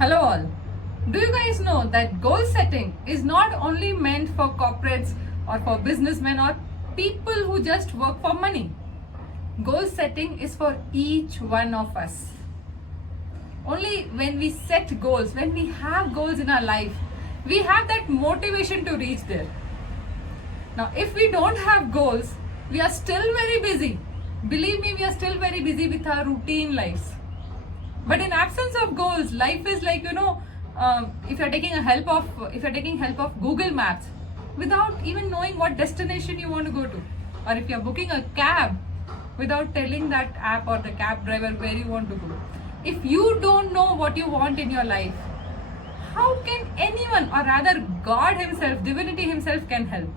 Hello all. Do you guys know that goal setting is not only meant for corporates or for businessmen or people who just work for money? Goal setting is for each one of us. Only when we set goals, when we have goals in our life, we have that motivation to reach there. Now, if we don't have goals, we are still very busy. Believe me, we are still very busy with our routine lives. But in absence of goals, life is like if you're taking help of Google Maps, without even knowing what destination you want to go to, or if you're booking a cab without telling that app or the cab driver where you want to go. If you don't know what you want in your life, how can anyone, or rather God Himself, Divinity Himself, can help?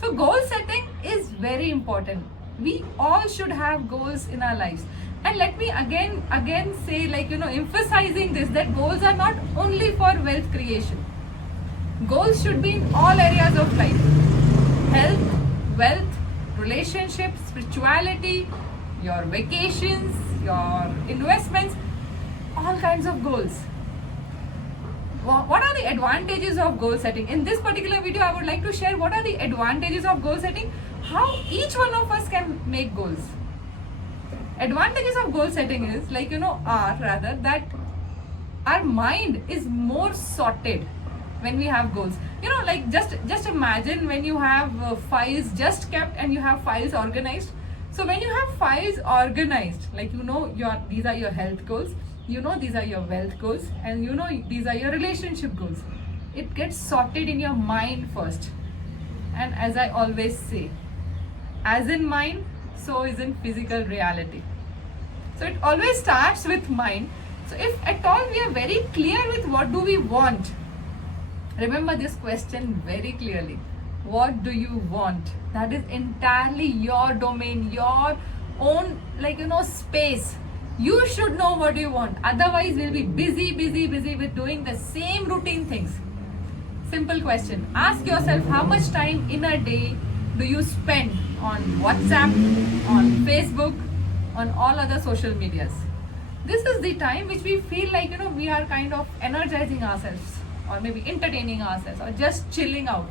So goal setting is very important. We all should have goals in our lives. And let me again say, emphasizing this, that goals are not only for wealth creation. Goals should be in all areas of life. Health, wealth, relationships, spirituality, your vacations, your investments, all kinds of goals. What are the advantages of goal setting? In this particular video, I would like to share what are the advantages of goal setting, how each one of us can make goals. Advantages of goal setting is that our mind is more sorted when we have goals. Just imagine when you have files just kept and you have files organized. So when you have files organized, these are your health goals, these are your wealth goals, and these are your relationship goals. It gets sorted in your mind first. And as I always say, as in mind, so is in physical reality. So it always starts with mind. So if at all we are very clear with what do we want, remember this question very clearly. What do you want? That is entirely your domain, your own space. You should know what you want. Otherwise, we'll be busy with doing the same routine things. Simple question. Ask yourself, how much time in a day do you spend on WhatsApp, on Facebook, on all other social medias? This is the time which we feel we are kind of energizing ourselves, or maybe entertaining ourselves, or just chilling out.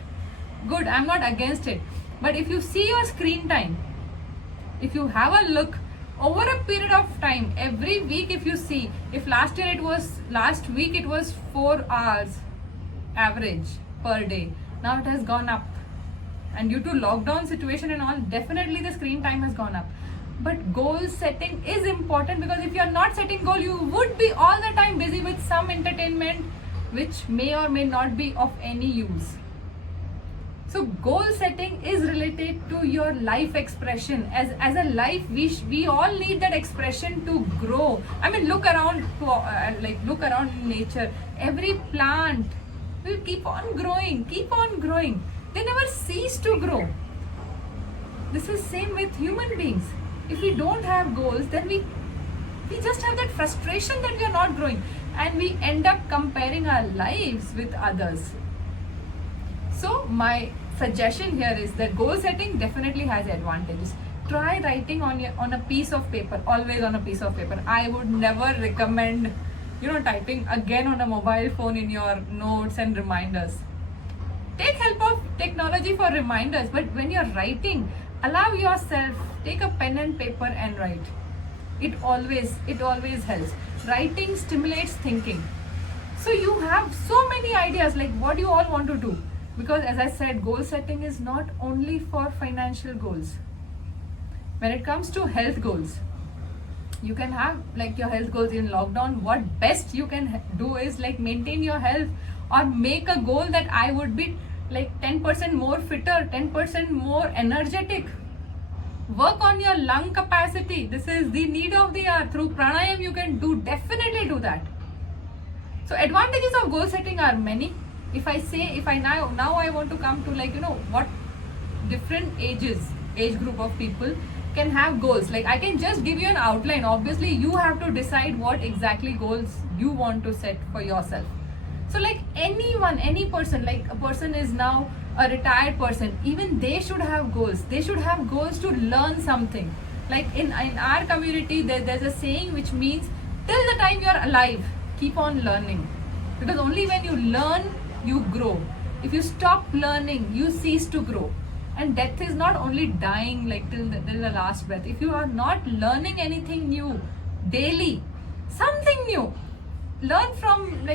Good, I'm not against it. But if you see your screen time, if you have a look over a period of time, every week, if you see, if last week it was 4 hours average per day, now it has gone up. And due to lockdown situation and all, definitely the screen time has gone up. But goal setting is important, because if you are not setting goal, you would be all the time busy with some entertainment which may or may not be of any use. So goal setting is related to your life expression. As a life, we all need that expression to grow. I mean, look around in nature. Every plant will keep on growing. They never cease to grow. This is same with human beings. If we don't have goals, then we just have that frustration that we are not growing, and we end up comparing our lives with others. So my suggestion here is that goal setting definitely has advantages. Try writing on a piece of paper, always on a piece of paper. I would never recommend typing again on a mobile phone in your notes and reminders. Take help of technology for reminders, but when you're writing, allow yourself, take a pen and paper and write. It always helps. Writing stimulates thinking. So you have so many ideas, like what you all want to do. Because as I said, goal setting is not only for financial goals. When it comes to health goals, you can have your health goals in lockdown. What best you can do is maintain your health, or make a goal that I would be 10% more fitter, 10% more energetic. Work on your lung capacity. This is the need of the hour. Through pranayam you can definitely do that. So advantages of goal setting are many. If I now I want to come to what different age group of people can have goals. I can just give you an outline. Obviously you have to decide what exactly goals you want to set for yourself. So any person, a person is now a retired person, even they should have goals. They should have goals to learn something. In our community, there's a saying which means, till the time you're alive, keep on learning, because only when you learn you grow. If you stop learning, you cease to grow. And death is not only dying like till the last breath. If you are not learning anything new daily, something new, learn from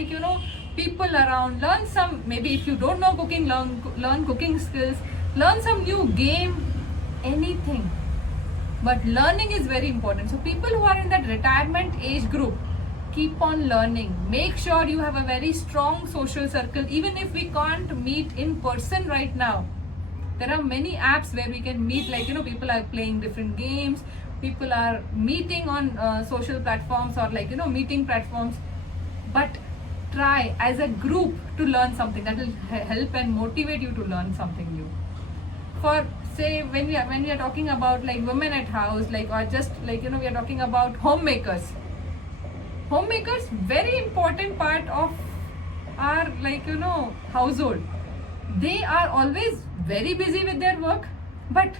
people around, learn some, maybe if you don't know cooking, learn cooking skills, learn some new game, anything. But learning is very important. So people who are in that retirement age group, keep on learning. Make sure you have a very strong social circle. Even if we can't meet in person right now, there are many apps where we can meet, people are playing different games, people are meeting on social platforms or meeting platforms. But try as a group to learn something that will help and motivate you to learn something new. For say when we are talking about women at house, or just we are talking about homemakers, very important part of our household. They are always very busy with their work, but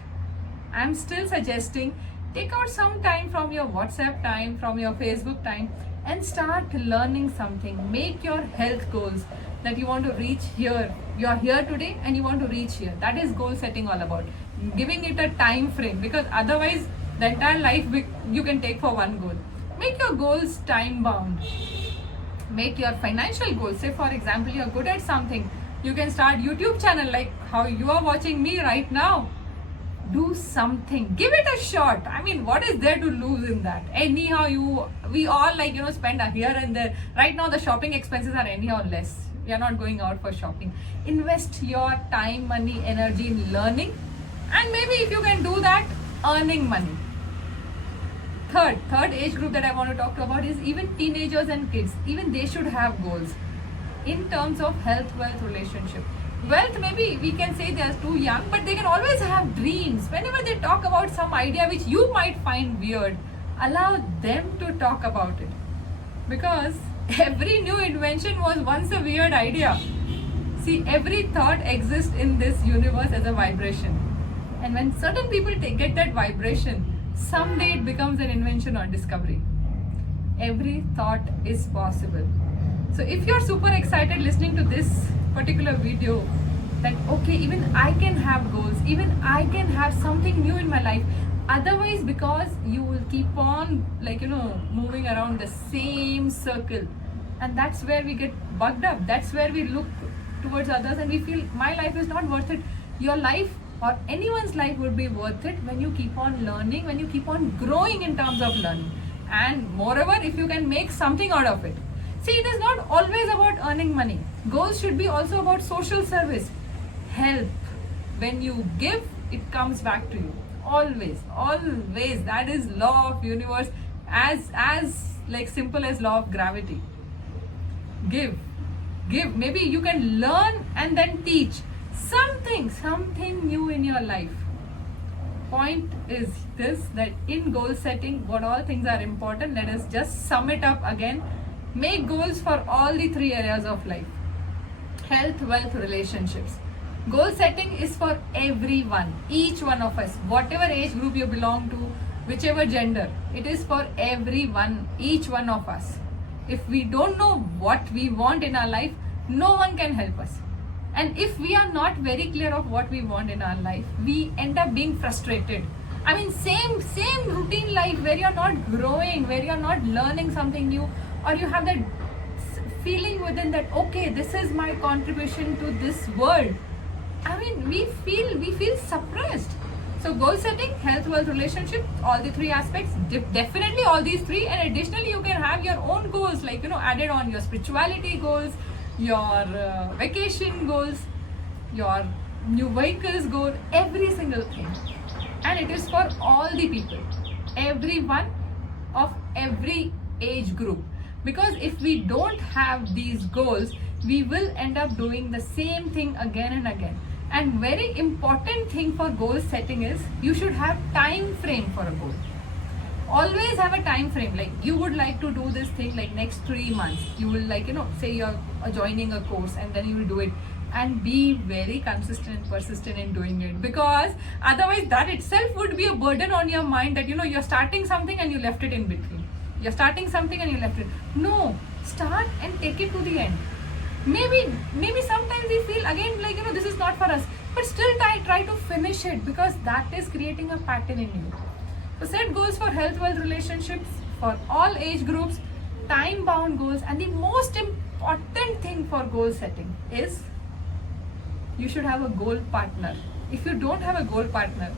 I'm still suggesting take out some time from your WhatsApp time, from your Facebook time, and start learning something. Make your health goals that you want to reach here. You are here today and you want to reach here. That is goal setting all about. Giving it a time frame, because otherwise the entire life you can take for one goal. Make your goals time bound. Make your financial goals. Say for example you are good at something, you can start YouTube channel like how you are watching me right now. Do something, give it a shot. I mean, what is there to lose in that? Anyhow, we all spend a here and there. Right now the shopping expenses are anyhow less. We are not going out for shopping. Invest your time, money, energy in learning, and maybe if you can do that, earning money. Third age group that I want to talk about is even teenagers and kids. Even they should have goals in terms of health, wealth, relationship. Wealth, maybe we can say they are too young, but they can always have dreams. Whenever they talk about some idea which you might find weird, allow them to talk about it. Because every new invention was once a weird idea. See, every thought exists in this universe as a vibration. And when certain people get that vibration, someday it becomes an invention or discovery. Every thought is possible. So if you're super excited listening to this particular video, that okay, even I can have goals, even I can have something new in my life. Otherwise, because you will keep on moving around the same circle, and that's where we get bugged up. That's where we look towards others and we feel my life is not worth it. Your life or anyone's life would be worth it when you keep on learning, when you keep on growing in terms of learning, and moreover if you can make something out of it. See, it is not always about earning money. Goals should be also about social service, help. When you give, it comes back to you. Always. That is law of universe, as simple as law of gravity. Give. Maybe you can learn and then teach something new in your life. Point is this, that in goal setting, what all things are important. Let us just sum it up again. Make goals for all the three areas of life: health, wealth, relationships. Goal setting is for everyone, each one of us, whatever age group you belong to, whichever gender. It is for everyone, each one of us. If we don't know what we want in our life, no one can help us. And if we are not very clear of what we want in our life, we end up being frustrated. I mean, same routine life where you're not growing, where you're not learning something new, or you have that feeling within that, okay, this is my contribution to this world. I mean, we feel suppressed. So goal setting, health, wealth, relationship, all the three aspects, definitely all these three, and additionally you can have your own goals, added on your spirituality goals, your vacation goals, your new vehicles goal, every single thing. And it is for all the people, everyone of every age group. Because if we don't have these goals, we will end up doing the same thing again and again. And very important thing for goal setting is you should have time frame for a goal. Always have a time frame. Like you would like to do this thing next 3 months. You will say you're joining a course and then you will do it. And be very consistent and persistent in doing it, because otherwise that itself would be a burden on your mind that you're starting something and you left it in between. You're starting something and you left it. No, Start and take it to the end. Maybe sometimes we feel again like this is not for us, but still try to finish it, because that is creating a pattern in you. So set goals for health, wealth, relationships for all age groups, time bound goals, and the most important thing for goal setting is you should have a goal partner. If you don't have a goal partner,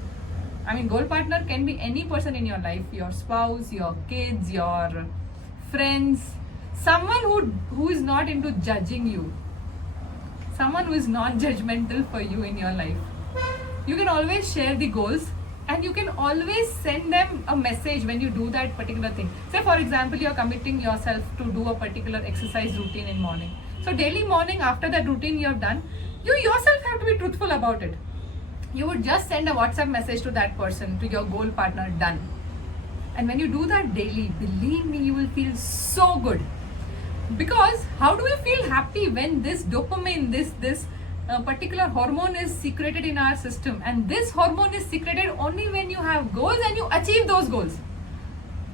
goal partner can be any person in your life, your spouse, your kids, your friends, someone who is not into judging you, someone who is non-judgmental for you in your life. You can always share the goals, and you can always send them a message when you do that particular thing. Say for example, you're committing yourself to do a particular exercise routine in morning. So daily morning after that routine you have done, you yourself have to be truthful about it. You would just send a WhatsApp message to that person, to your goal partner, done. And when you do that daily, believe me, you will feel so good. Because how do we feel happy when this dopamine, this particular hormone is secreted in our system, and this hormone is secreted only when you have goals and you achieve those goals.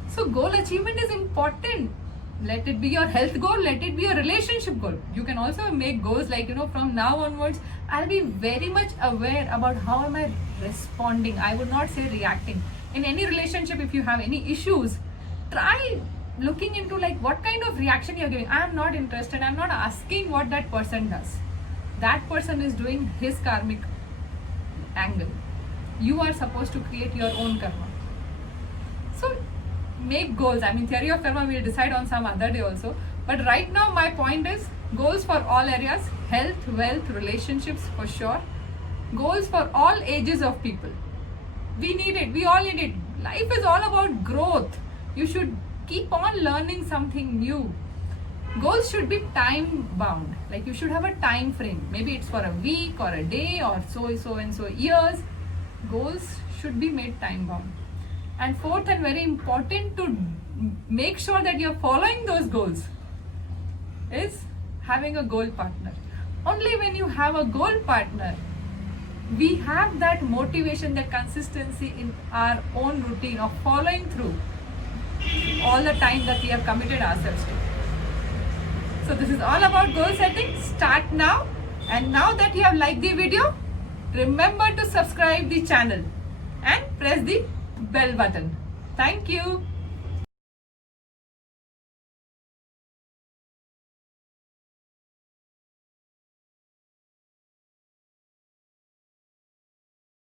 So goal achievement is important. Let it be your health goal, let it be your relationship goal. You can also make goals like, from now onwards, I'll be very much aware about how am I responding. I would not say reacting. In any relationship, if you have any issues, try looking into like what kind of reaction you're giving. I'm not interested. I'm not asking what that person does. That person is doing his karmic angle. You are supposed to create your own karma. So make goals. Theory of karma we'll decide on some other day also. But right now my point is goals for all areas, health, wealth, relationships for sure. Goals for all ages of people. We need it. We all need it. Life is all about growth. You should keep on learning something new. Goals should be time bound. Like you should have a time frame. Maybe it's for a week or a day or so and so years. Goals should be made time bound. And fourth and very important to make sure that you're following those goals is having a goal partner. Only when you have a goal partner, we have that motivation, that consistency in our own routine of following through all the time that we have committed ourselves to. So this is all about goal setting. Start now. And now that you have liked the video, remember to subscribe the channel and press the bell button. Thank you.